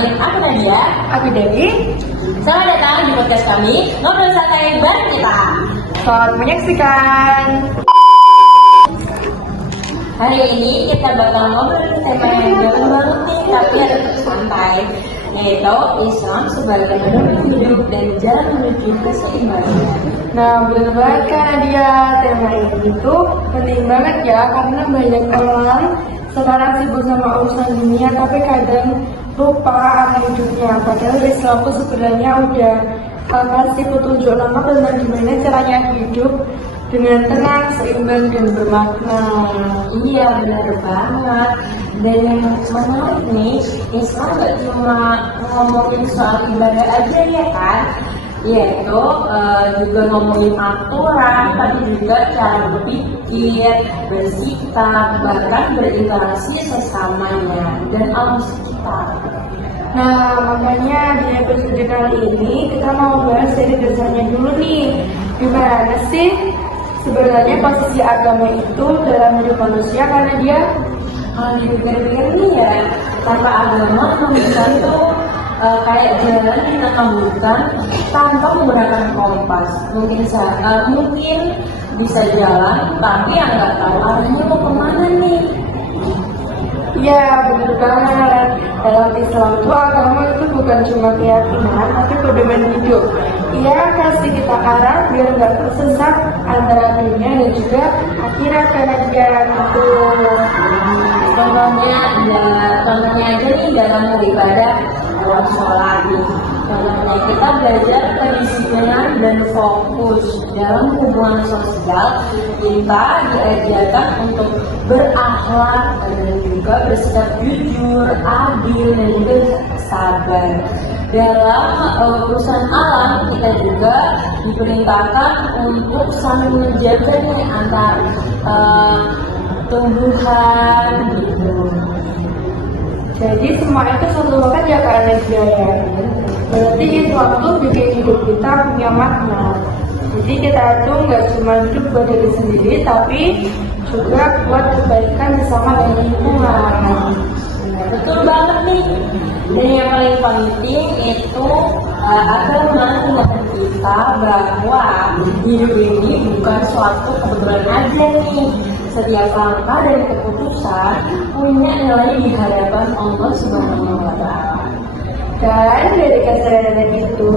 Kenalin, aku Nadia. Aku Dewi. Selamat datang di podcast kami, Ngobrol Santai Bareng Kita. Selamat menyaksikan. Hari ini kita bakal ngobrolin tema yang jangan banget nih, tapi harus tetap santai, yaitu Islam sebagai pedoman hidup dan jalan menuju keseimbangan. Nah, benar banget Kak Nadia. Tema ini tuh penting banget ya, karena banyak orang sekarang sibuk sama urusan dunia, tapi kadang lupa akan hidupnya. Padahal Islam tuh sebenarnya udah kasih petunjuk lama tentang gimana caranya hidup dengan tenang, seimbang, dan bermakna. Iya, benar banget. Dan yang menarik nih, Islam gak cuma ngomongin soal ibadah aja ya kan, yaitu juga ngomongin aturan, tapi juga cara berpikir, bersikap, bahkan berinteraksi sesamanya dan alam sekitar. Nah, makanya di episode kali ini kita mau bahas dari dasarnya dulu nih. Gimana sih sebenarnya posisi agama itu dalam hidup manusia, karena dia Dipikir-pikir nih ya, tanpa agama manusia itu kayak jalan di tengah hutan tanpa menggunakan kompas. Mungkin bisa jalan, tapi yang nggak tahu arahnya mau kemana nih. ya benar banget. Dalam Islam itu agama itu bukan cuma keyakinan, tapi pedoman hidup. Ia kasih kita arah biar nggak tersesat antara dunia dan juga akhirat, karena dia gitu. Contohnya aja nih dalam beribadah, dalam sholat nih. Contohnya kita belajar kedisiplinan dan fokus dalam hubungan sosial. Kita diajarkan untuk berakhlak dan juga bersikap jujur, adil, dan juga sabar. Dalam urusan alam, kita juga diperintahkan untuk saling menjaga nih antar tumbuhan gitu. Jadi semua itu satu paket ya karena dia ya. Berarti Islam tuh bikin hidup kita punya makna. Jadi kita tuh nggak cuma hidup buat diri sendiri, tapi juga buat kebaikan bersama dengan lingkungan. Betul banget nih. Dan yang paling penting itu agama mengingatkan kita bahwa hidup ini bukan suatu kebetulan aja nih. Setiap langkah dan keputusan punya nilai di hadapan Allah Subhanahu wa Ta'ala. Dan dari kesadaran itu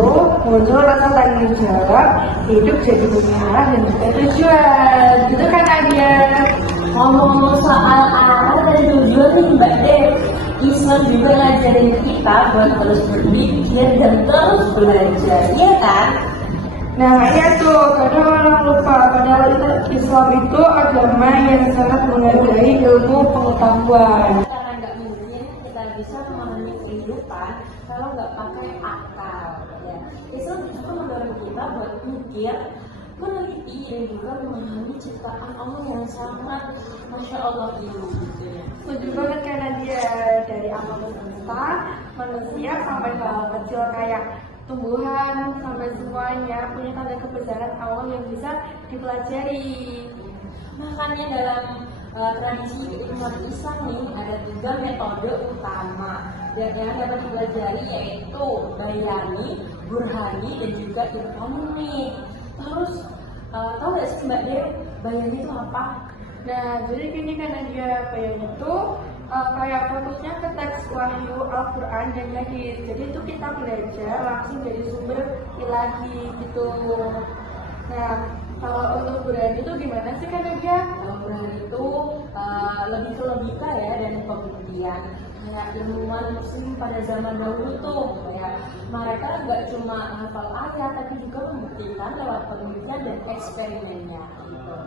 muncul rasa tanggung jawab, hidup jadi punya arah dan juga tujuan. Gitu kan Nadia? Ngomong soal arah dan tujuan nih Mbak Dev, Islam juga ngajarin kita buat terus berpikir dan terus belajar, iya kan? Nah iya tuh, kadang orang lupa padahal Islam itu agama yang sangat menghargai ilmu pengetahuan. Karena nggak mungkin kita bisa memahami kehidupan kalau nggak pakai akal. Ya. Islam juga mendorong kita buat mikir, meneliti, dan juga memahami ciptaan Allah yang sangat Masya Allah ini. Gitu ya. Setuju banget karena dia dari alam semesta, manusia sampai hal kecil kayak tumbuhan sampai semuanya punya tanda kebesaran Allah yang bisa dipelajari. Makanya dalam tradisi umat Islam nih ada 3 metode utama dan yang dapat dipelajari yaitu Bayani, Burhani, dan juga Irfani nih. Terus tahu nggak sih Mbak Dew, Bayani itu apa? Nah, jadi gini kan dia Bayani itu kayak fokusnya ke teks wahyu Al-Quran dan hadis. Jadi itu kita belajar langsung dari sumber ilahi gitu. Nah, kalau untuk Burhani itu gimana sih kan dia? Kalau Burhani itu lebih ke logika ya dan pembuktian. Kayak ilmuwan muslim pada zaman dahulu tuh, kayak mereka nggak cuma hafal ayat tapi juga membuktikan lewat penelitian dan eksperimennya gitu.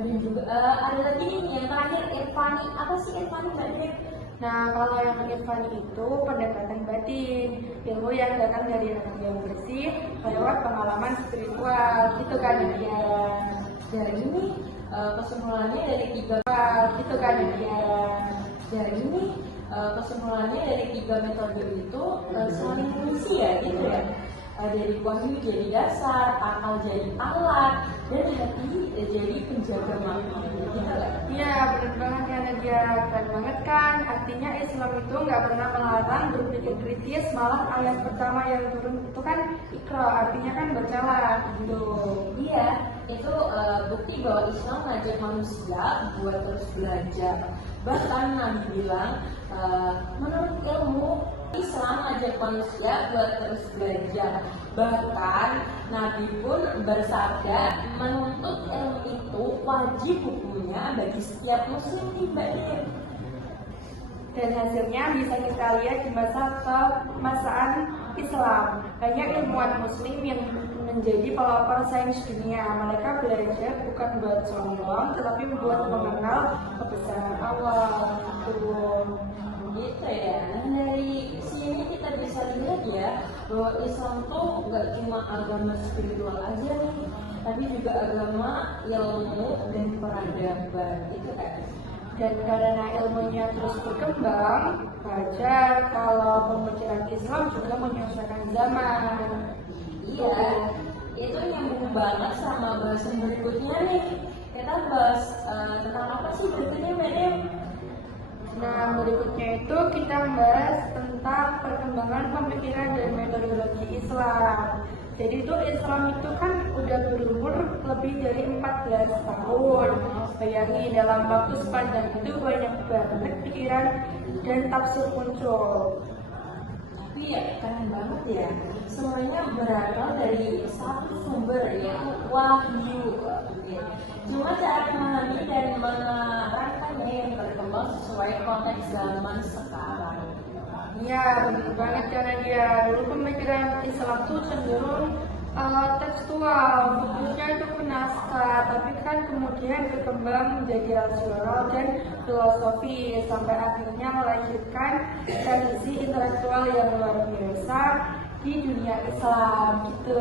Ada lagi nih yang terakhir Irfani. Apa sih Irfani Mbak Dev? Nah, kalau yang Irfani itu pendekatan batin, ilmu yang datang dari hati yang bersih lewat pengalaman spiritual, gitu kan dia. Dari ini kesimpulannya dari 3 gitu kan dia. Dari ini kesimpulannya dari 3 metode itu saling mengisi ya gitu ya. dari wahyu jadi dasar, akal jadi alat, dan hati jadi penjaga makna. Gitu kan? Iya, benar banget ya Nadia, keren banget kan? Artinya Islam itu nggak pernah melarang berpikir kritis, malah ayat pertama yang turun itu kan Iqra, artinya kan bacalah gitu. Iya, itu bukti bahwa Islam ngajak manusia buat terus belajar. Bahkan Nabi bilang, menurut ilmu, Islam ngajak manusia buat terus belajar. Bahkan Nabi pun bersabda, menuntut ilmu itu wajib hukumnya bagi setiap muslim di badan. Dan hasilnya bisa kita lihat di masa kemasaan Islam. Banyak ilmuwan muslim yang menjadi pelopor sains dunia. Mereka belajar bukan buat sombong, tetapi buat mengenal kebesaran Allah. Gitu ya. Nah, dari sini kita bisa lihat ya bahwa Islam tuh nggak cuma agama spiritual aja nih, tapi juga agama ilmu dan peradaban. Itu kan. Dan karena ilmunya terus berkembang, wajar kalau pemikiran Islam juga menyesuaikan zaman. Iya, itu nyambung banget sama bahasan berikutnya nih. Kita bahas tentang apa sih berikutnya, Madam? Nah, berikutnya itu kita bahas tentang perkembangan pemikiran dan metodologi Islam. Jadi itu Islam itu kan udah berumur lebih dari 14 tahun. Bayangin dalam waktu sepanjang itu banyak banget pikiran dan tafsir muncul. Tapi ya keren banget ya, semuanya berasal dari satu sumber yaitu wahyu. Cuma cara memahami dan menerangkannya yang berkembang sesuai konteks zaman sekarang. Iya, benar banget karena dia dulu pemikiran Islam itu cenderung tekstual, fokusnya itu ke naskah, tapi kan kemudian berkembang menjadi rasional dan filosofi sampai akhirnya melahirkan tradisi intelektual yang luar biasa di dunia Islam gitu.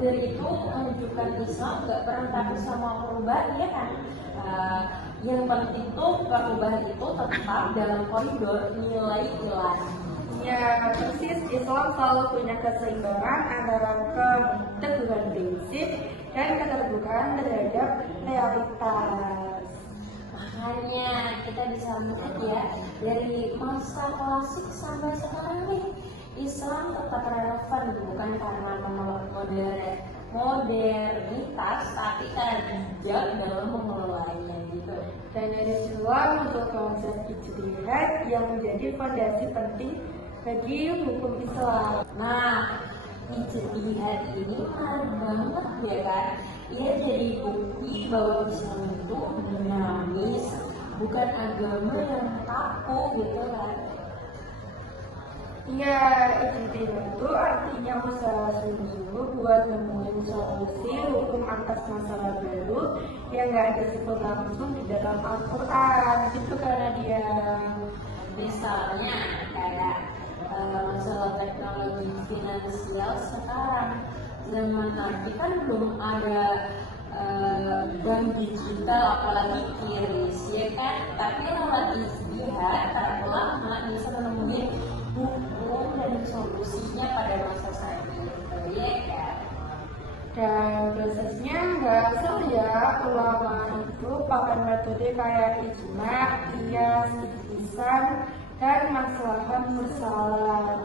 Dari itu menunjukkan Islam nggak pernah takut sama perubahan ya kan. Yang penting tuh perubahan itu tetap dalam koridor nilai ilahi. Ya, persis Islam selalu punya keseimbangan antara keteguhan prinsip dan keterbukaan terhadap realitas. Makanya kita bisa melihat ya dari masa klasik sampai sekarang nih, Islam tetap relevan bukan karena menolak modernitas, tapi karena bijak dalam mengelolanya gitu. Dan dari Islam untuk konsep ijtihad yang menjadi fondasi penting bagi hukum Islam. Nah, ijtihad ini menarik banget ya kan. Ia jadi bukti bahwa Islam itu dinamis, bukan agama yang kaku gitu kan. Iya, ijtihad itu artinya usaha sungguh buat nemuin solusi hukum atas masalah baru yang nggak disebut langsung di dalam Al-Quran. Itu karena dia Misalnya kayak masalah teknologi finansial sekarang, zaman nanti kan belum ada bank digital apalagi QRIS ya kan, tapi lewat ijtihad para ulama bisa menemukan hukum dan solusinya pada masa saat itu ya kan. dan prosesnya nggak asal ya, ulama itu pakai metode kayak ijma, qiyas, ijtihad, dan maslahat mursala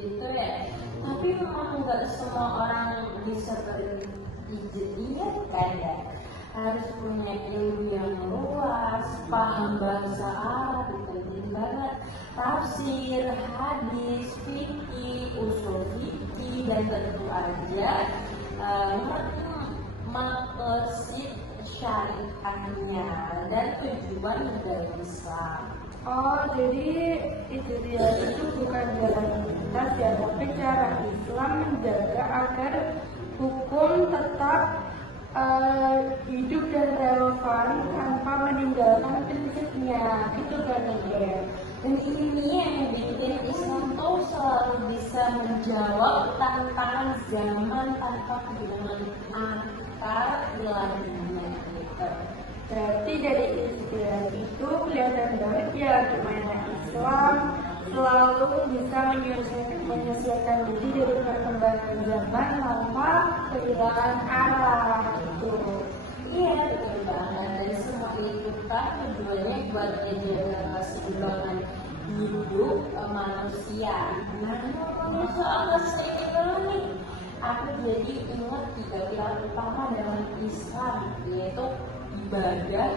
Gitu ya. Tapi memang nggak semua orang bisa berijtihad kan ya. Harus punya ilmu yang luas, paham bahasa Arab, penting banget, tafsir, hadis, fikih, usul fikih, dan tentu aja maqasid syariahnya dan tujuan negara Islam. Oh, jadi itu dia, itu bukan jalan pintas ya, tapi cara Islam menjaga agar hukum tetap hidup dan relevan tanpa meninggalkan prinsipnya, gitu kan ya. Dan ini yang bikin Islam tuh selalu bisa menjawab tantangan zaman tanpa kehilangan akar ilahinya gitu. Berarti dari istilah itu kelihatan banget ya gimana Islam selalu bisa menyesuaikan mempersiapkan diri dari perkembangan zaman tanpa kehilangan arah gitu. Iya, betul banget. Dan semua itu kan tujuannya buat menjaga keseimbangan hidup manusia. Nah, ngomongin soal keseimbangan nih, aku jadi ingat 3 pilar utama dalam Islam, yaitu ibadah,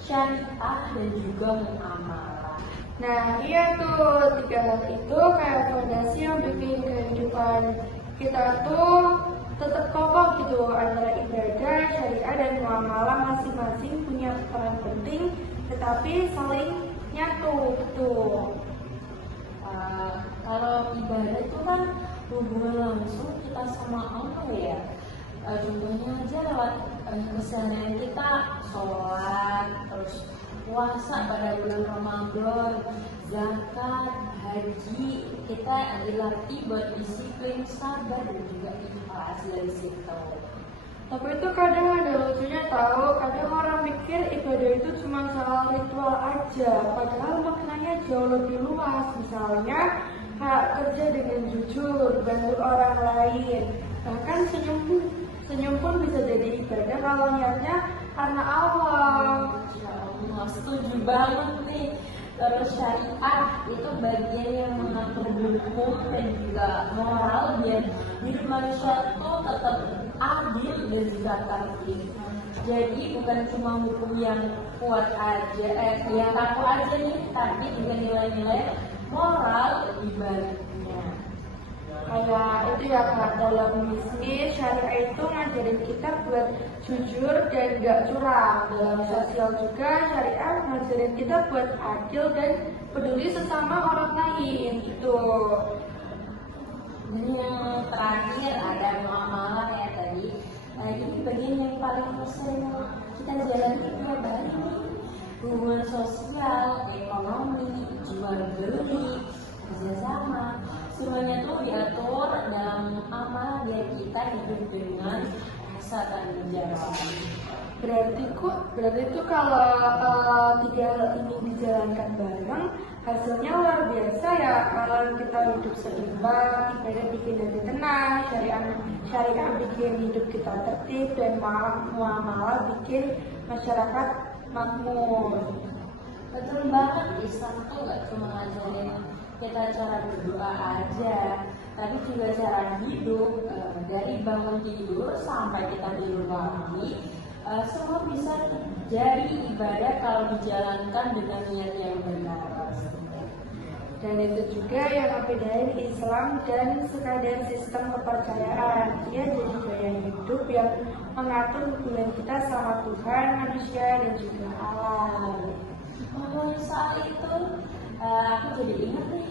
syariah, dan juga muamalah. Nah, iya tuh, 3 hal itu kayak fondasi yang bikin kehidupan kita tuh tetap kokoh gitu antara ibadah, syariah, dan muamalah masing-masing punya peran penting, tetapi saling nyatu gitu. Kalau ibadah itu kan hubungan langsung kita sama Allah ya. Contohnya aja lewat keseharian kita, sholat, terus puasa pada bulan Ramadan, zakat, haji, kita dilatih buat disiplin, sabar, dan juga ikhlas dari situ. Tapi itu kadang ada lucunya tahu, kadang orang mikir ibadah itu cuma soal ritual aja, padahal maknanya jauh lebih luas. Misalnya hak kerja dengan jujur, bantu orang lain, bahkan senyum pun bisa jadi ibadah kalau niatnya karena Allah. Insya Allah, setuju banget nih. Terus syariah itu bagian yang mengatur hukum dan juga moral biar hidup manusia itu tetap adil dan juga tertib. Jadi bukan cuma hukum yang kuat aja, yang kaku aja nih, tapi juga nilai-nilai moral di baliknya. Kayak itu ya Kak, dalam bisnis syariah itu ngajarin kita buat jujur dan gak curang. Dalam sosial juga syariah ngajarin kita buat adil dan peduli sesama orang lain gitu. Dan yang terakhir ada muamalah ya tadi. Ini bagian yang paling sering kita jalani tiap hari nih. Hubungan sosial, ekonomi, jual beli, kerjasama, semuanya tuh diatur dalam amal biar kita hidup dengan rasa tanggung jawab. Berarti tuh kalau 3 hal ini dijalankan bareng, hasilnya luar biasa ya. Kalau kita hidup seimbang, ibadah bikin hati tenang, syariah bikin hidup kita tertib, dan muamalah bikin masyarakat makmur. Betul banget, Islam tuh gak cuma ngajarin kita cara berdoa aja, tapi juga cara hidup, dari bangun tidur sampai kita tidur lagi. Semua bisa jadi ibadah kalau dijalankan dengan niat yang benar. Dan itu juga yang membedain Islam dan sekadar sistem kepercayaan. Dia jadi gaya hidup yang mengatur hubungan kita sama Tuhan, manusia, dan juga alam. Ngomongin soal itu, aku jadi ingat nih,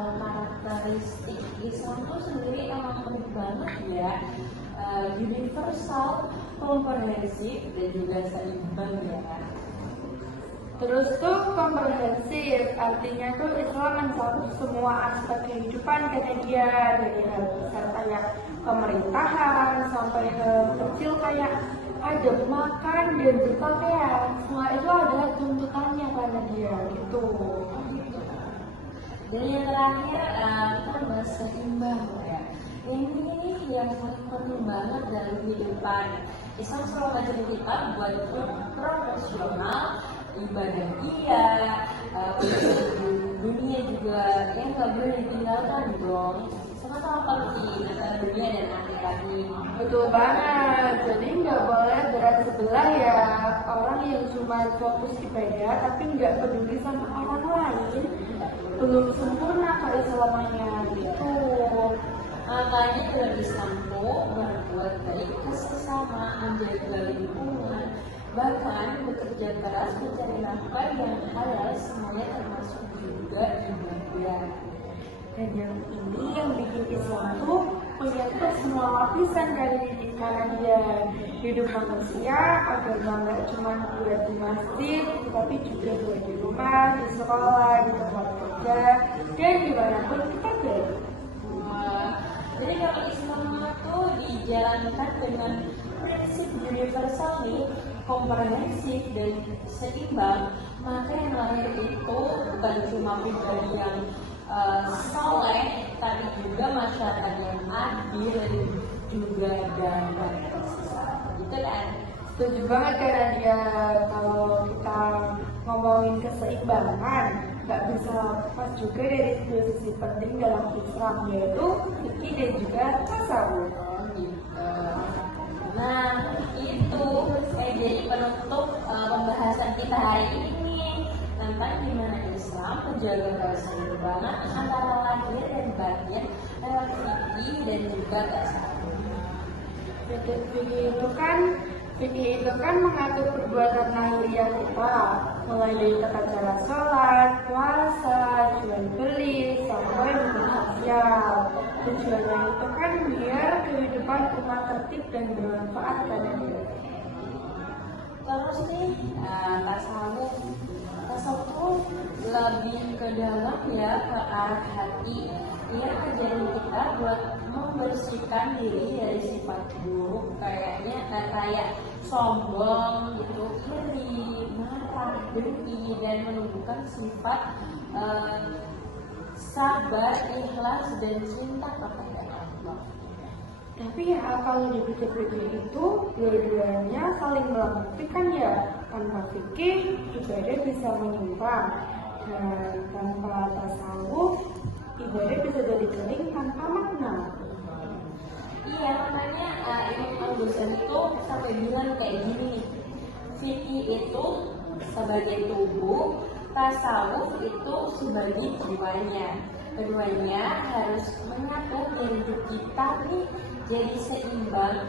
karakteristik Islam itu sendiri emang unik banget ya, universal, komprehensif, dan juga seimbang ya. Terus tuh komprehensif, artinya tuh Islam mencakup semua aspek kehidupan kata dia, dari hal besar kayak pemerintahan sampai hal kecil kayak ada makan dan berpakaian. Semua itu adalah tuntutannya karena dia gitu. Dan yang terakhir, kita bahas seimbang ya. Ini yang paling penting banget dalam kehidupan. Islam selalu ngajarin kita buat proporsional, ibadah iya, dunia juga yang nggak boleh ditinggalkan dong. Sama-sama penting antara dunia dan akhirat ini. Betul banget, jadi nggak boleh berat sebelah ya. Orang yang cuma fokus ibadah tapi nggak peduli sama orang lain, belum sempurna keislamannya gitu. Makanya dalam Islam tuh berbuat baik ke sesama, menjaga lingkungan, bahkan bekerja keras mencari nafkah yang halal, semuanya termasuk juga ibadah. Dan yang ini yang bikin Islam tuh punya tuh semua lapisan dari karena dia hidup manusia, agama nggak cuma buat di masjid, tapi juga buat di rumah, di sekolah, di tempat kerja, dan dimanapun kita berada. Jadi kalau Islam itu dijalankan dengan prinsip universal nih, komprehensif dan seimbang, maka yang lahir itu bukan cuma pribadi yang soleh, tapi juga masyarakat yang adil juga dan bersisa. Gitu kan? Setuju banget kan Nadia, kalau kita ngomongin keseimbangan nggak bisa lepas juga dari dua sisi penting dalam Islam, yaitu fikih dan juga tasawuf. Gitu. Nah, itu jadi penutup pembahasan kita hari ini tentang gimana Islam menjaga keseimbangan antara lahir dan batin lewat fikih dan juga tasawuf. Fikih itu kan mengatur perbuatan lahiriah kita, mulai dari tata cara sholat, puasa, jual beli, sampai hukum sosial. Tujuannya itu kan biar kehidupan umat tertib dan bermanfaat pada diri. Terus nih, tasawuf tuh lebih ke dalam ya, ke arah hati. Ia ngajarin kita buat membersihkan diri dari sifat buruk, kayak sombong gitu, iri, marah, dengki, dan menumbuhkan sifat sabar, ikhlas, dan cinta kepada Allah. Tapi ya kalau dipikir-pikir itu dua-duanya saling melengkapi kan ya. Tanpa fikih ibadah bisa menyimpang, dan tanpa tasawuf ibadah bisa jadi kering tanpa makna. Iya, makanya Imam Al-Ghazali itu sampai bilang kayak gini, fikih itu sebagai tubuh, tasawuf itu sebagai jiwanya. Keduanya harus menyatu dan hidup kita nih jadi seimbang,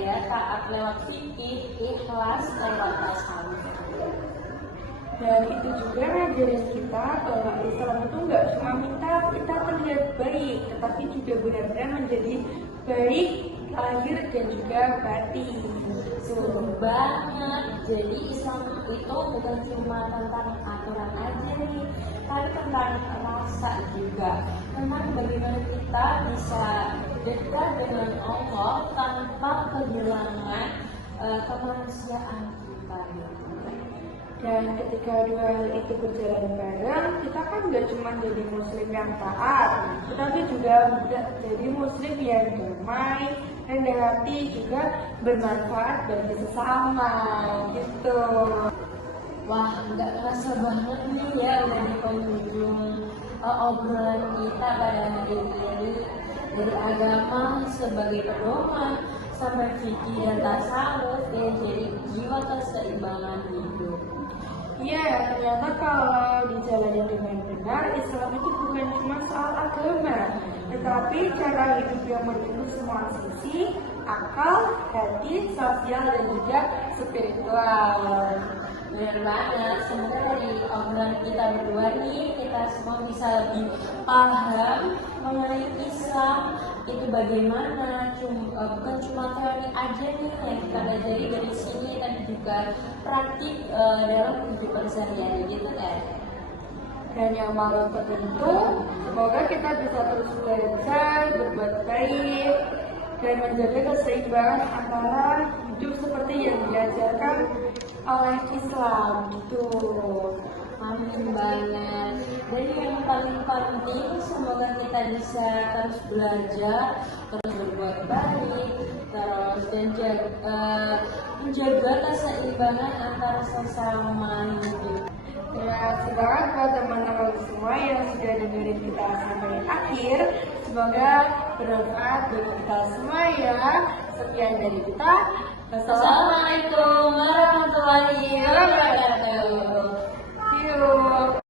ya, taat lewat fikih, ikhlas lewat tasawuf. Dan itu juga ngajarin kita bahwa Islam itu nggak cuma minta kita terlihat baik, tetapi juga benar-benar menjadi baik lahir dan juga batin. Seru banget. Jadi Islam itu bukan cuma tentang aturan aja nih, tapi tentang rasa juga, tentang bagaimana kita bisa dekat dengan Allah tanpa kehilangan kemanusiaan kita. Dan ketika dua hal itu berjalan bareng, kita kan nggak cuma jadi muslim yang taat, tetapi juga jadi muslim yang damai, rendah hati, juga bermanfaat bagi sesama gitu. Wah, nggak kerasa banget nih ya udah di penghujung obrolan kita pada hari ini. Dari agama sebagai pedoman sampai fikih dan tasawuf yang jadi jiwa keseimbangan hidup. Iya, ternyata kalau dijalani dengan benar, Islam itu bukan cuma soal agama, tetapi cara hidup yang mendukung semua sisi, akal, hati, sosial, dan juga spiritual. Benar banget, semoga dari obrolan kita berdua nih, kita semua bisa lebih paham mengenai Islam itu bagaimana, bukan cuma teori aja nih yang kita pelajari dari sini, tapi juga praktik dalam kehidupan sehari-hari gitu kan. Dan yang malu tertentu, semoga kita bisa terus belajar, berbuat baik, dan menjaga keseimbangan antara hidup seperti yang diajarkan oleh Islam gitu. Amin banget. Dan yang paling penting, semoga kita bisa terus belajar, terus berbuat baik, terus dan menjaga keseimbangan antara sesama hidup. Ya, semangat buat teman-teman semua yang sudah dengerin kita sampai akhir. Semoga bermanfaat bagi kita semua ya. Sekian dari kita. Assalamualaikum warahmatullahi wabarakatuh. See you.